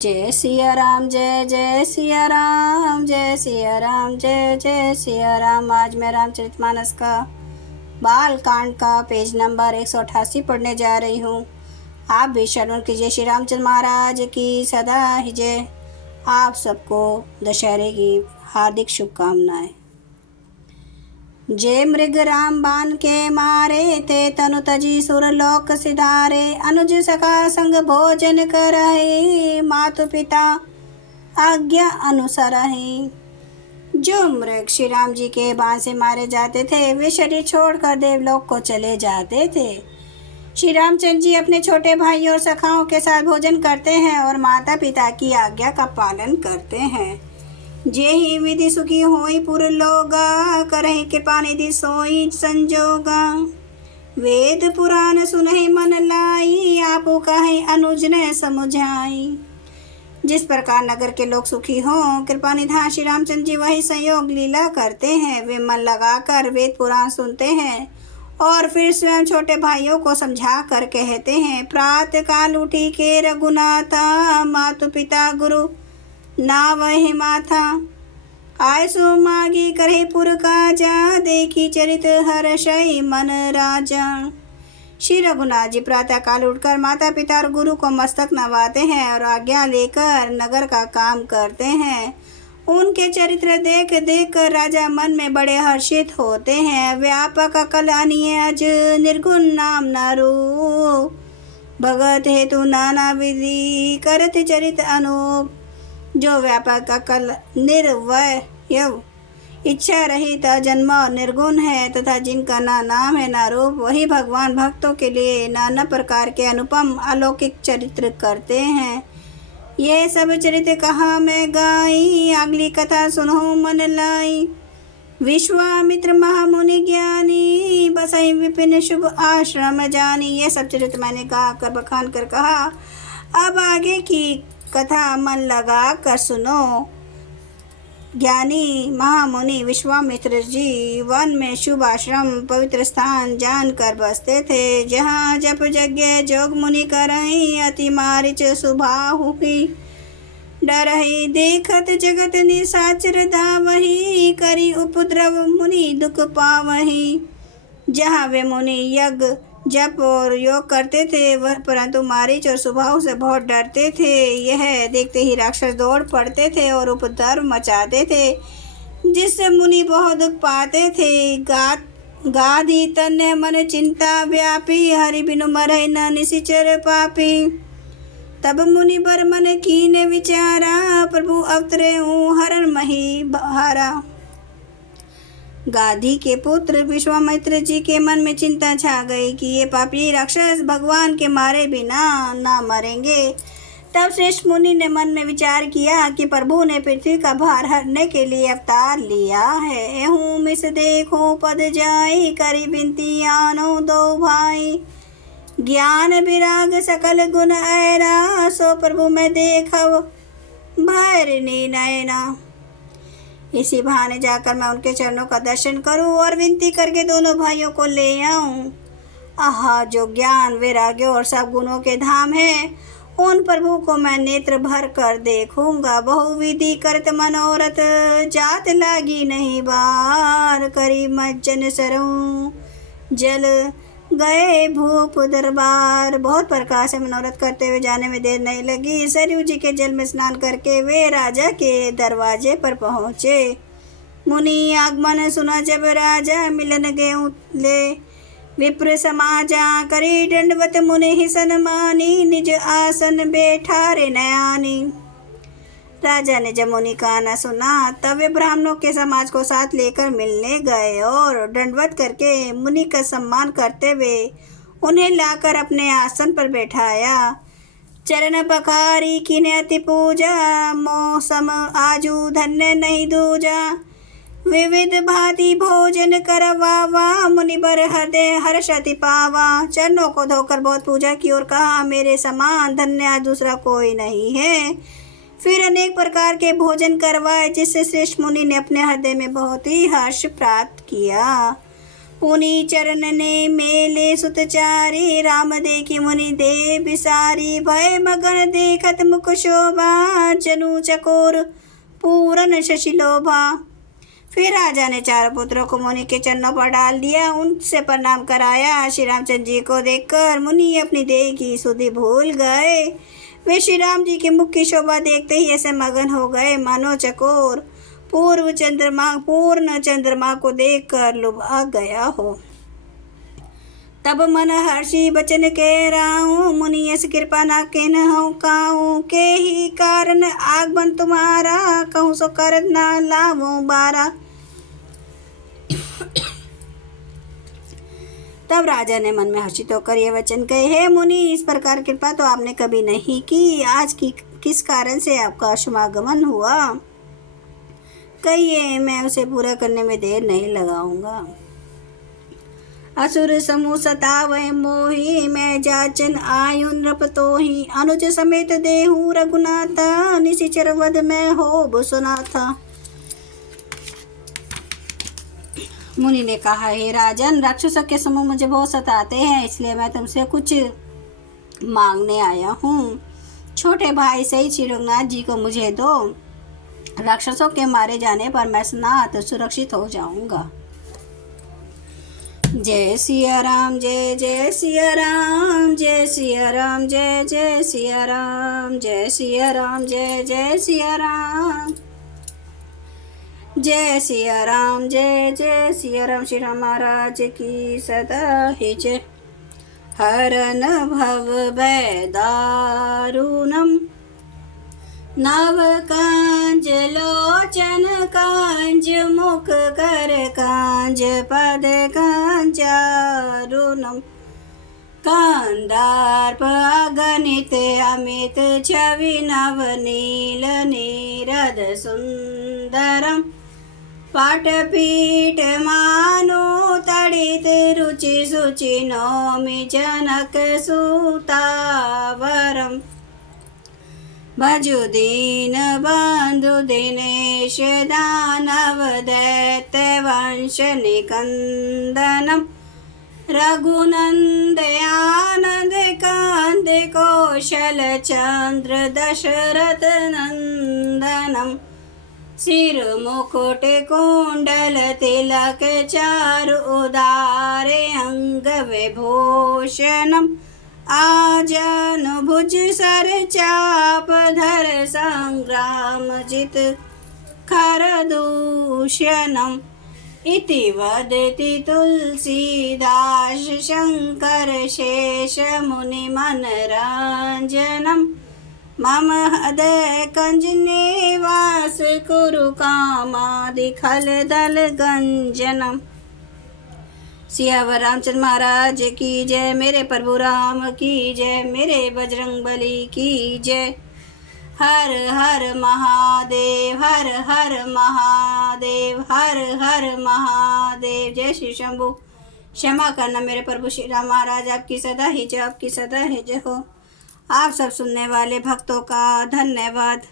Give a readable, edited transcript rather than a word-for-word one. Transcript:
जय सिया राम, जय जय सिया राम, जय सिया राम, जय जय सिया राम। आज मैं रामचरितमानस का बाल कांड का पेज नंबर 188 पढ़ने जा रही हूँ। आप भी श्रवण कीजिए। श्री रामचंद्र महाराज की सदा ही जय। आप सबको दशहरे की हार्दिक शुभकामनाएं। जे मृग राम बाण के मारे थे, तनु तजी सुरलोक सिधारे। अनुज सखा संग भोजन करहि, मातु पिता आज्ञा अनुसरहि। जो मृग श्री राम जी के बाण से मारे जाते थे, वे शरीर छोड़कर देवलोक को चले जाते थे। श्री रामचंद्र जी अपने छोटे भाई और सखाओं के साथ भोजन करते हैं और माता पिता की आज्ञा का पालन करते हैं। जे ही विधि सुखी होई पुर लोगा, करहि कृपा निधि सोई संजोगा। वेद पुराण सुनहि मन लाई, आपो कहि अनुज न समुझाई। जिस प्रकार नगर के लोग सुखी हों, कृपा निधान श्री रामचंद्र जी वही संयोग लीला करते हैं। वे मन लगाकर वेद पुराण सुनते हैं और फिर स्वयं छोटे भाइयों को समझा कर कहते हैं। प्रातः काल उठी के रघुनाथा, मातु पिता गुरु ना वही माथा। आय सो मागी करहि पुर काजा, देखी चरित हर्षई मन राजा। श्री रघुनाथ जी प्रातः काल उठकर माता पिता और गुरु को मस्तक नवाते हैं और आज्ञा लेकर नगर का काम करते हैं। उनके चरित्र देख देख कर राजा मन में बड़े हर्षित होते हैं। व्यापक अकल अनियज, निर्गुण नाम नारू। भगत हेतु नाना विधि, करत चरित अनूप। जो व्यापक अकल निर्वय इच्छा रहित अजन्मा और निर्गुण है तथा जिनका ना नाम है ना रूप, वही भगवान भक्तों के लिए नाना प्रकार के अनुपम अलौकिक चरित्र करते हैं। यह सब चरित्र कहा मैं गाई, अगली कथा सुनो मन लाई। विश्वामित्र महामुनि ज्ञानी, बसई विपिन शुभ आश्रम जानी। ये सब चरित्र मैंने गा कर बखान कर कहा। अब आगे की कथा मन लगा कर सुनो। ज्ञानी महामुनि विश्वामित्र जी वन में शुभ आश्रम पवित्र स्थान जान कर बसते थे, जहाँ जप यज्ञ जोग मुनि करहि, अति मारिच सुभाहु डरहि। देखत जगत निशाचर धावहि, करी उपद्रव मुनि दुख पावहि। जहाँ वे मुनि यज्ञ जप और योग करते थे, वह परंतु मारीच और सुभाव से बहुत डरते थे। यह देखते ही राक्षस दौड़ पड़ते थे और उपद्रव मचाते थे, जिससे मुनि बहुत दुख पाते थे। गाधी तन्य मन चिंता व्यापी, हरि बिनु मरहि न निशिचर पापी। तब मुनि बर मन कीने विचारा, प्रभु अवतरे हरण मही बहारा। गाधी के पुत्र विश्वामित्र जी के मन में चिंता छा गई कि ये पापी राक्षस भगवान के मारे बिना ना मरेंगे। तब श्रेष्ठ मुनि ने मन में विचार किया कि प्रभु ने पृथ्वी का भार हरने के लिए अवतार लिया है। एहूँ मिस देखो पद जाई, करी बिनती आनो दो भाई। ज्ञान विराग सकल गुण ऐरा, सो प्रभु में देखव भैरनी नयना। इसी बहाने जाकर मैं उनके चरणों का दर्शन करूं और विनती करके दोनों भाइयों को ले आऊं। आहा, जो ज्ञान वैराग्य और सब गुणों के धाम है, उन प्रभु को मैं नेत्र भर कर देखूंगा। बहुविधि करत मनोरथ, जात लागी नहीं बार। करी मज्जन सरऊं, जल गए भूप दरबार। बहुत प्रकार से मनोरथ करते हुए जाने में देर नहीं लगी। सरयू जी के जल में स्नान करके वे राजा के दरवाजे पर पहुँचे। मुनि आगमन सुना जब राजा, मिलन गए ले विप्र समाजा। करी दंडवत मुनि ही सन्मानी, निज आसन बैठारे नयानी। राजा ने जब मुनि का आना सुना, तब वे ब्राह्मणों के समाज को साथ लेकर मिलने गए और दंडवत करके मुनि का सम्मान करते हुए उन्हें लाकर अपने आसन पर बैठाया। चरण पखारी कीने अति पूजा, मौसम आजू धन्य नहीं दूजा। विविध भांति भोजन करवावा, मुनि बर हृदय हर्ष अति पावा। चरणों को धोकर बहुत पूजा की और कहा, मेरे समान धन्य दूसरा कोई नहीं है। फिर अनेक प्रकार के भोजन करवाए, जिससे श्रेष्ठ मुनि ने अपने हृदय में बहुत ही हर्ष प्राप्त किया। पुनि चरण ने मेले सुतचारी, राम देखी मुनि दे बिसारी, भय मगन देखत मुख शोभा, जनु चकोर पूरन शशि लोभा। फिर राजा ने चारों पुत्रों को मुनि के चरणों पर डाल दिया, उनसे प्रणाम कराया। श्री रामचंद्र जी को देखकर मुनि अपनी देह की सुधि भूल गए। वे श्री राम जी के मुख की शोभा देखते ही ऐसे मगन हो गए मानो चकोर पूर्ण चंद्रमा को देखकर लुभा गया हो। तब मन हर्षि बचन कह राहूं, मुनि यस कृपा ना के न हूँ काहूं, के ही कारण आगमन तुम्हारा, कहूँ सो कर ना लावूं बारा। तब राजा ने मन में हर्षित होकर यह वचन कहे, हे मुनि, इस प्रकार कृपा तो आपने कभी नहीं की, आज की किस कारण से आपका शुभागमन हुआ, कहिए, मैं उसे पूरा करने में देर नहीं लगाऊंगा। असुर समूह सतावै मोहि, मैं जाचन आयु नृप तोहि, अनुज समेत देहु रघुनाथा, निशिचर वध में हो सुनाथा। मुनि ने कहा, हे राजन, राक्षसों के समूह मुझे बहुत सताते हैं, इसलिए मैं तुमसे कुछ मांगने आया हूँ। छोटे भाई सही श्री रघुनाथ जी को मुझे दो, राक्षसों के मारे जाने पर मैं स्नात सुरक्षित हो जाऊंगा। जय सिया राम, जय जय सिया राम, जय सिया राम, जय जय सिया राम, जय सिया राम, जय जय सिया राम, जय सिया राम, जय जय सिया राम। श्री राम महाराज की सदा ही जय। हरन भव भय दारुणम, नव कांज लोचन कांज, मुख कर कांज पद कांजारुणम, कांदार्प अगणित अमित छवि नव नील नीरद सुंदरम, पाटपीठ मानो तड़ित रुचि सुचि नौमि जनक सुतावरम, भजु दीन बंधु दिनेश दानव दैत्य वंश निकंदनम, रघुनंद आनंद कांद कौशल चंद्र दशरथ नंदनम, सिर मुकुट कुंडल तिलक चारु उदारे अंग विभूषणम, आजन भुज सर चाप धर संग्राम जित खर दूषणम, इति वदति तुलसीदास शंकर शेष मुनि मनरंजनम, मम हृदय कंज निवास कुरु कामादि खल दल गंजनम। सियावर रामचंद्र महाराज की जय, मेरे प्रभु राम की जय, मेरे बजरंग बली की जय। हर हर महादेव, हर हर महादेव, हर हर महादेव। जय श्री शंभु। क्षमा करना मेरे प्रभु श्री राम महाराज, आपकी सदा ही जय, आपकी सदा ही जय हो। आप सब सुनने वाले भक्तों का धन्यवाद।